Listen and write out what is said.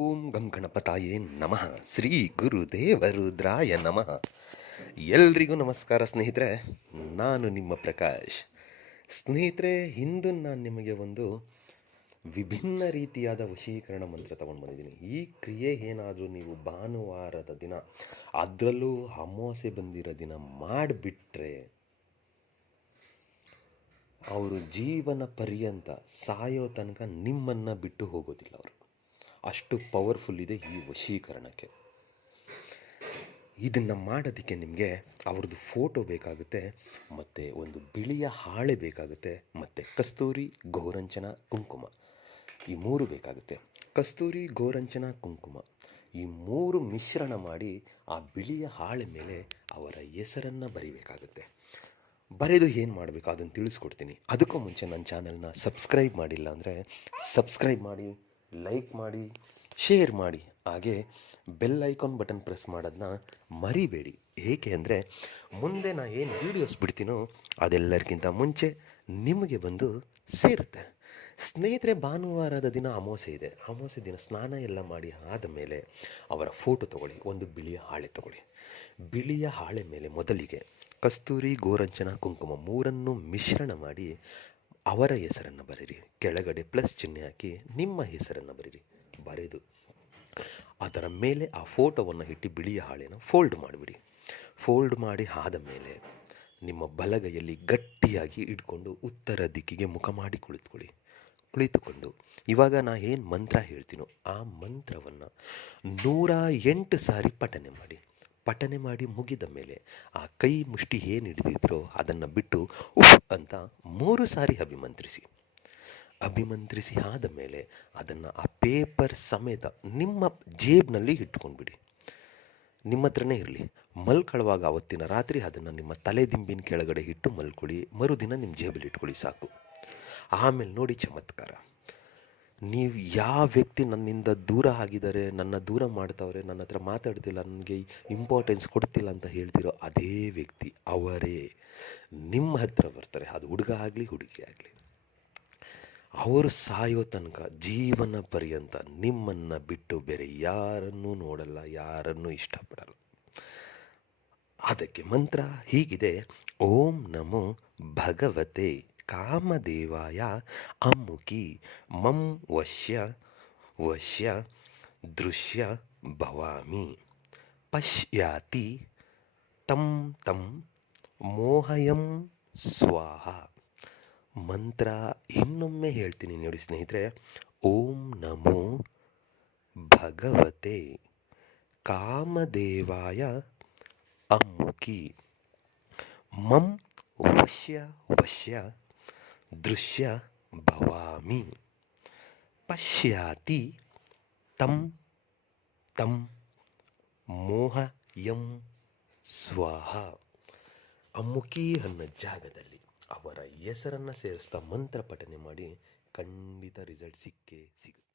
ಓಂ ಗಂ ಗಣಪತಾಯೇ ನಮಃ. ಶ್ರೀ ಗುರುದೇವರುದ್ರಾಯ ನಮಃ. ಎಲ್ರಿಗೂ ನಮಸ್ಕಾರ ಸ್ನೇಹಿತರೆ, ನಾನು ನಿಮ್ಮ ಪ್ರಕಾಶ್. ಸ್ನೇಹಿತರೆ, ಇಂದು ನಾನು ನಿಮಗೆ ಒಂದು ವಿಭಿನ್ನ ರೀತಿಯಾದ ವಶೀಕರಣ ಮಂತ್ರ ತಗೊಂಡು ಬಂದಿದ್ದೀನಿ. ಈ ಕ್ರಿಯೆ ಏನಾದರೂ ನೀವು ಭಾನುವಾರದ ದಿನ, ಅದರಲ್ಲೂ ಅಮಾವಾಸ್ಯೆ ಬಂದಿರೋ ದಿನ ಮಾಡಿಬಿಟ್ರೆ ಅವರು ಜೀವನ ಪರ್ಯಂತ ಸಾಯೋ ತನಕ ನಿಮ್ಮನ್ನು ಬಿಟ್ಟು ಹೋಗೋದಿಲ್ಲ ಅವರು. ಅಷ್ಟು ಪವರ್ಫುಲ್ ಇದೆ ಈ ವಶೀಕರಣಕ್ಕೆ. ಇದನ್ನು ಮಾಡೋದಕ್ಕೆ ನಿಮಗೆ ಅವ್ರದ್ದು ಫೋಟೋ ಬೇಕಾಗುತ್ತೆ, ಮತ್ತು ಒಂದು ಬಿಳಿಯ ಹಾಳೆ ಬೇಕಾಗುತ್ತೆ, ಮತ್ತು ಕಸ್ತೂರಿ ಗೋರಂಚನ ಕುಂಕುಮ. ಈ ಮೂರು ಬೇಕಾಗುತ್ತೆ. ಕಸ್ತೂರಿ ಗೋರಂಚನ ಕುಂಕುಮ. ಈ ಮೂರು ಮಿಶ್ರಣ ಮಾಡಿ ಆ ಬಿಳಿಯ ಹಾಳೆ ಮೇಲೆ ಅವರ ಹೆಸರನ್ನು ಬರೀಬೇಕಾಗುತ್ತೆ. ಬರೆದು ಏನು ಮಾಡಬೇಕು ಅದನ್ನು ತಿಳಿಸ್ಕೊಡ್ತೀನಿ. ಅದಕ್ಕೂ ಮುಂಚೆ ನನ್ನ ಚಾನಲ್ನ ಸಬ್ಸ್ಕ್ರೈಬ್ ಮಾಡಿಲ್ಲ ಅಂದರೆ ಸಬ್ಸ್ಕ್ರೈಬ್ ಮಾಡಿ. ಲೈಕ್ ಮಾಡಿ ಶೇರ್ ಮಾಡಿ. ಹಾಗೆ ಬೆಲ್ ಐಕಾನ್ ಬಟನ್ ಪ್ರೆಸ್ ಮಾಡೋದನ್ನ ಮರಿಬೇಡಿ. ಏಕೆ ಅಂದರೆ ಮುಂದೆ ನಾ ಏನು ವೀಡಿಯೋಸ್ ಬಿಡ್ತೀನೋ ಅದೆಲ್ಲರಿಗಿಂತ ಮುಂಚೆ ನಿಮಗೆ ಬಂದು ಸೇರುತ್ತೆ. ಸ್ನೇಹಿತರೆ, ಭಾನುವಾರದ ದಿನ ಅಮಾವಾಸ್ಯೆ ಇದೆ. ಅಮಾವಾಸ್ಯೆ ದಿನ ಸ್ನಾನ ಎಲ್ಲ ಮಾಡಿ ಆದ ಮೇಲೆ ಅವರ ಫೋಟೋ ತಗೊಳ್ಳಿ, ಒಂದು ಬಿಳಿಯ ಹಾಳೆ ತಗೊಳ್ಳಿ. ಬಿಳಿಯ ಹಾಳೆ ಮೇಲೆ ಮೊದಲಿಗೆ ಕಸ್ತೂರಿ ಗೋರಂಚನ ಕುಂಕುಮ ಮೂರನ್ನು ಮಿಶ್ರಣ ಮಾಡಿ ಅವರ ಹೆಸರನ್ನು ಬರೀರಿ ಕೆಳಗಡೆ ಪ್ಲಸ್ ಚಿಹ್ನೆ ಹಾಕಿ ನಿಮ್ಮ ಹೆಸರನ್ನು ಬರೀರಿ ಬರೆದು ಅದರ ಮೇಲೆ ಆ ಫೋಟೋವನ್ನು ಇಟ್ಟು ಬಿಳಿಯ ಹಾಳೆನ ಫೋಲ್ಡ್ ಮಾಡಿಬಿಡಿ. ಫೋಲ್ಡ್ ಮಾಡಿ ಆದ ಮೇಲೆ ನಿಮ್ಮ ಬಲಗೈಯಲ್ಲಿ ಗಟ್ಟಿಯಾಗಿ ಇಟ್ಕೊಂಡು ಉತ್ತರ ದಿಕ್ಕಿಗೆ ಮುಖ ಮಾಡಿ ಕುಳಿತುಕೊಳ್ಳಿ. ಕುಳಿತುಕೊಂಡು ಇವಾಗ ನಾ ಏನು ಮಂತ್ರ ಹೇಳ್ತೀನೋ ಆ ಮಂತ್ರವನ್ನು ನೂರ ಎಂಟು ಸಾರಿ ಪಠನೆ ಮಾಡಿ. ಪಠನೆ ಮಾಡಿ ಮುಗಿದ ಮೇಲೆ ಆ ಕೈ ಮುಷ್ಟಿ ಏನು ಹಿಡಿದಿದ್ರೋ ಅದನ್ನು ಬಿಟ್ಟು ಉಫ್ ಅಂತ ಮೂರು ಸಾರಿ ಅಭಿಮಂತ್ರಿಸಿ. ಅಭಿಮಂತ್ರಿಸಿ ಆದ ಮೇಲೆ ಅದನ್ನು ಆ ಪೇಪರ್ ಸಮೇತ ನಿಮ್ಮ ಜೇಬ್ನಲ್ಲಿ ಇಟ್ಕೊಂಡ್ಬಿಡಿ. ನಿಮ್ಮ ಹತ್ರನೇ ಇರಲಿ. ಮಲ್ಕೊಳ್ಳುವಾಗ ಅವತ್ತಿನ ರಾತ್ರಿ ಅದನ್ನು ನಿಮ್ಮ ತಲೆ ದಿಂಬಿನ ಕೆಳಗಡೆ ಇಟ್ಟು ಮಲ್ಕೊಳ್ಳಿ. ಮರುದಿನ ನಿಮ್ಮ ಜೇಬಲ್ಲಿ ಇಟ್ಕೊಳ್ಳಿ ಸಾಕು. ಆಮೇಲೆ ನೋಡಿ ಚಮತ್ಕಾರ. ನೀವು ಯಾವ ವ್ಯಕ್ತಿ ನನ್ನಿಂದ ದೂರ ಆಗಿದ್ದಾರೆ, ನನ್ನ ದೂರ ಮಾಡ್ತಾವ್ರೆ, ನನ್ನ ಹತ್ರ ಮಾತಾಡ್ತಿಲ್ಲ, ನನಗೆ ಇಂಪಾರ್ಟೆನ್ಸ್ ಕೊಡ್ತಿಲ್ಲ ಅಂತ ಹೇಳ್ತಿರೋ ಅದೇ ವ್ಯಕ್ತಿ ಅವರೇ. ನಿಮ್ಮ ಹತ್ರ ಬರ್ತಾರೆ, ಅದು ಹುಡುಗ ಆಗಲಿ, ಹುಡುಗಿ ಆಗಲಿ. ಅವರು ಸಾಯೋ ತನಕ, ಜೀವನ ಪರ್ಯಂತ ನಿಮ್ಮನ್ನು ಬಿಟ್ಟು ಬೇರೆ ಯಾರನ್ನೂ ನೋಡಲ್ಲ, ಯಾರನ್ನೂ ಇಷ್ಟಪಡಲ್ಲ. ಅದಕ್ಕೆ ಮಂತ್ರ ಹೀಗಿದೆ, ಓಂ ನಮೋ ಭಗವತೆ. ಕಾಮದೇವಾಯ ಅಮ್ಮುಖಿ ಮಂ ವಶ್ಯ ವಶ್ಯ ದೃಶ್ಯ ಭವಾಮಿ ಪಶ್ಯಾತಿ ತಂ ತಂ ಮೋಹಯಂ ಸ್ವಾಹ. ಮಂತ್ರ ಇನ್ನೊಮ್ಮೆ ಹೇಳ್ತೀನಿ ನೋಡಿ ಸ್ನೇಹಿತರೆ. ಓಂ ನಮೋ ಭಗವತೆ ಕಾಮದೇವಾಯ ಅಮ್ಮುಖಿ ಮಂ ವಶ್ಯ ವಶ್ಯ ದೃಶ್ಯ ಭವಾಮಿ. ಪಶ್ಯಾತಿ ತಂ ತಂ ಮೋಹಯಂ ಸ್ವಾಹ. ಅಮ್ಮುಕಿ ಅನ್ನೋ ಜಾಗದಲ್ಲಿ ಅವರ ಹೆಸರನ್ನು ಸೇರಿಸ್ತಾ ಮಂತ್ರ ಪಠನೆ ಮಾಡಿ ಖಂಡಿತ ರಿಸಲ್ಟ್ ಸಿಕ್ಕೇ ಸಿಗುತ್ತೆ.